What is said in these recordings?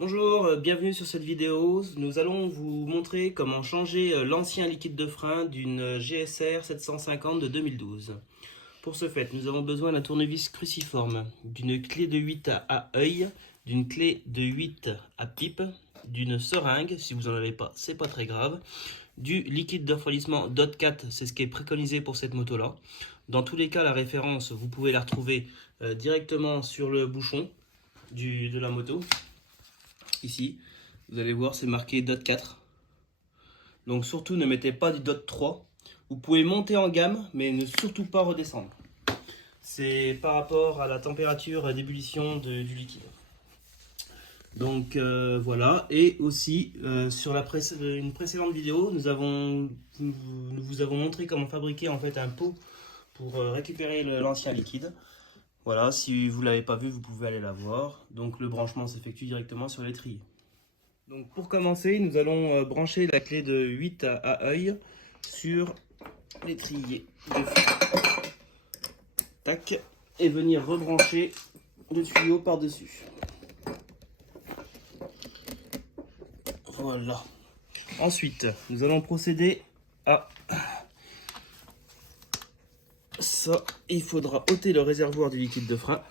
Bonjour, bienvenue sur cette vidéo. Nous allons vous montrer comment changer l'ancien liquide de frein d'une GSR 750 de 2012. Pour ce fait, nous avons besoin d'un tournevis cruciforme, d'une clé de 8 à œil, d'une clé de 8 à pipe, d'une seringue, si vous n'en avez pas, c'est pas très grave, du liquide de refroidissement DOT4, c'est ce qui est préconisé pour cette moto-là. Dans tous les cas, la référence, vous pouvez la retrouver directement sur le bouchon de la moto. Ici, vous allez voir, c'est marqué DOT4. Donc surtout, ne mettez pas du DOT3. Vous pouvez monter en gamme, mais ne surtout pas redescendre. C'est par rapport à la température d'ébullition du liquide. Donc voilà, et aussi sur une précédente vidéo, nous vous avons montré comment fabriquer en fait un pot pour récupérer l'ancien liquide. Voilà, si vous ne l'avez pas vu, vous pouvez aller la voir. Donc le branchement s'effectue directement sur l'étrier. Donc pour commencer, nous allons brancher la clé de 8 à œil sur l'étrier de frein. Tac, et venir rebrancher le tuyau par-dessus. Voilà. Ensuite, nous allons procéder à ça. Il faudra ôter le réservoir du liquide de frein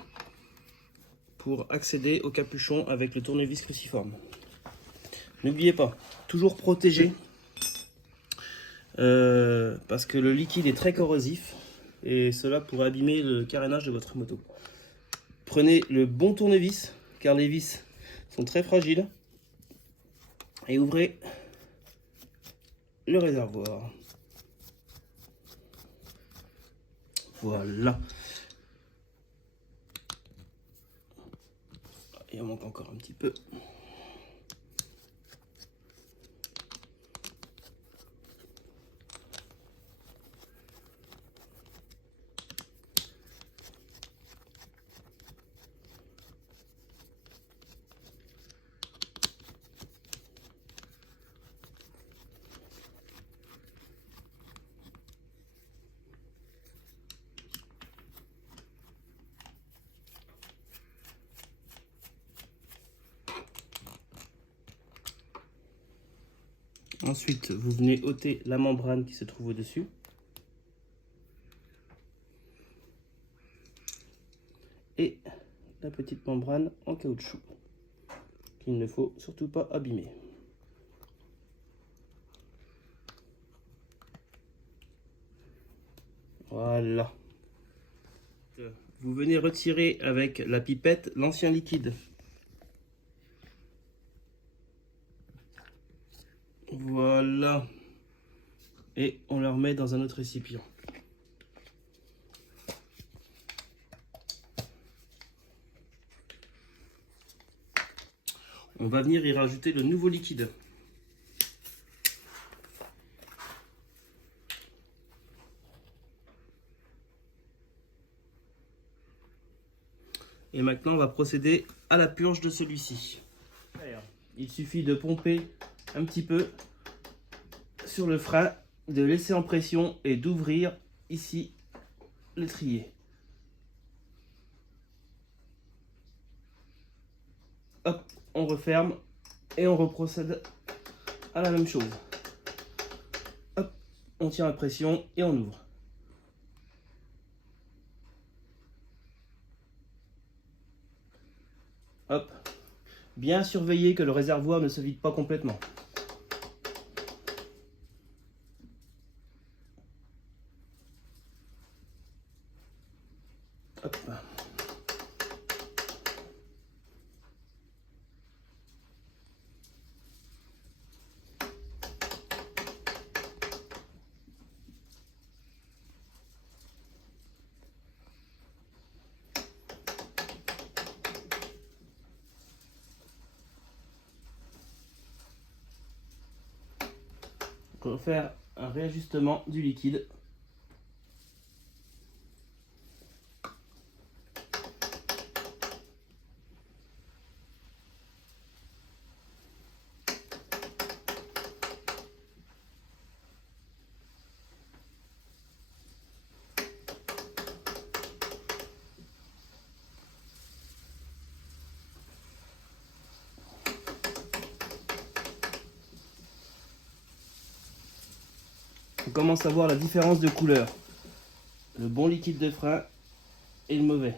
pour accéder au capuchon avec le tournevis cruciforme. N'oubliez pas, toujours protéger parce que le liquide est très corrosif et cela pourrait abîmer le carénage de votre moto. Prenez le bon tournevis car les vis sont très fragiles et ouvrez le réservoir. Voilà. Il en manque encore un petit peu. Ensuite, vous venez ôter la membrane qui se trouve au-dessus. Et la petite membrane en caoutchouc qu'il ne faut surtout pas abîmer. Voilà. Vous venez retirer avec la pipette l'ancien liquide. Voilà. Et on le remet dans un autre récipient. On va venir y rajouter le nouveau liquide. Et maintenant, on va procéder à la purge de celui-ci. Il suffit de pomper un petit peu sur le frein, de laisser en pression et d'ouvrir ici l'étrier. Hop, on referme et on reprocède à la même chose. Hop, on tient à pression et on ouvre. Hop, bien surveiller que le réservoir ne se vide pas complètement. Hop. On va faire un réajustement du liquide. On commence à voir la différence de couleur. Le bon liquide de frein et le mauvais.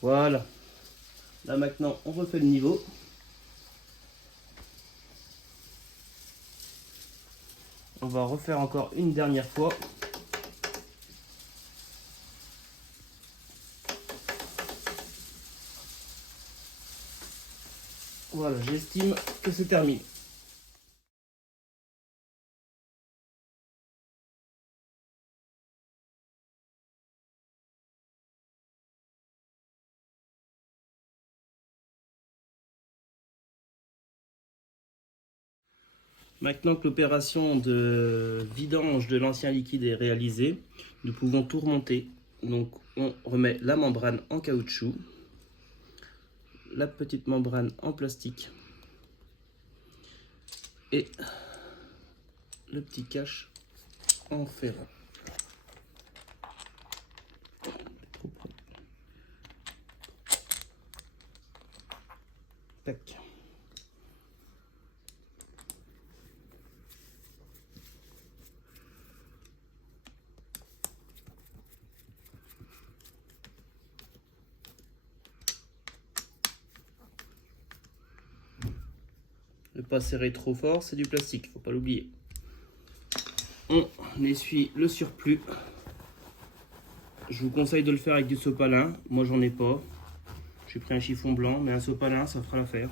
Voilà. Là maintenant, on refait le niveau. On va refaire encore une dernière fois. Voilà, j'estime que c'est terminé. Maintenant que l'opération de vidange de l'ancien liquide est réalisée, nous pouvons tout remonter. Donc on remet la membrane en caoutchouc, la petite membrane en plastique et le petit cache en ferrant. Tac. Ne pas serrer trop fort, c'est du plastique, faut pas l'oublier. On essuie le surplus. Je vous conseille de le faire avec du sopalin. Moi j'en ai pas. J'ai pris un chiffon blanc, mais un sopalin ça fera l'affaire.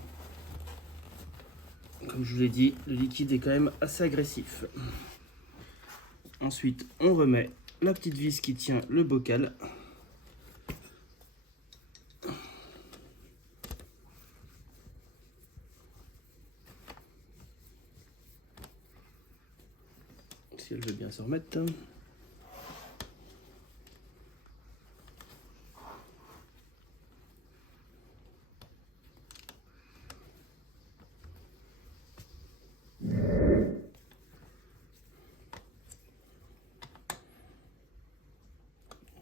Comme je vous l'ai dit, le liquide est quand même assez agressif. Ensuite, on remet la petite vis qui tient le bocal. Si elle veut bien se remettre.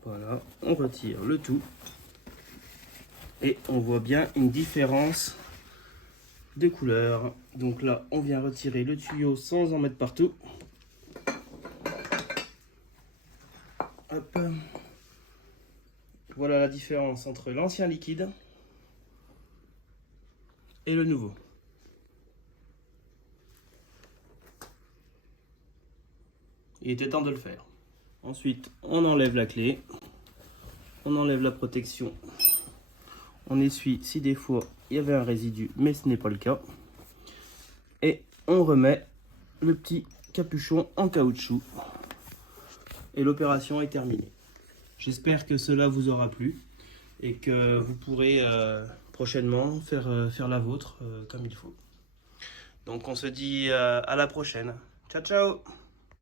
Voilà, on retire le tout. Et on voit bien une différence de couleur. Donc là, on vient retirer le tuyau sans en mettre partout. Hop. Voilà la différence entre l'ancien liquide et le nouveau. Il était temps de le faire. Ensuite, on enlève la clé, on enlève la protection, on essuie si des fois il y avait un résidu, mais ce n'est pas le cas. Et on remet le petit capuchon en caoutchouc. Et l'opération est terminée. J'espère que cela vous aura plu et que vous pourrez prochainement faire la vôtre comme il faut. Donc on se dit à la prochaine. Ciao ciao!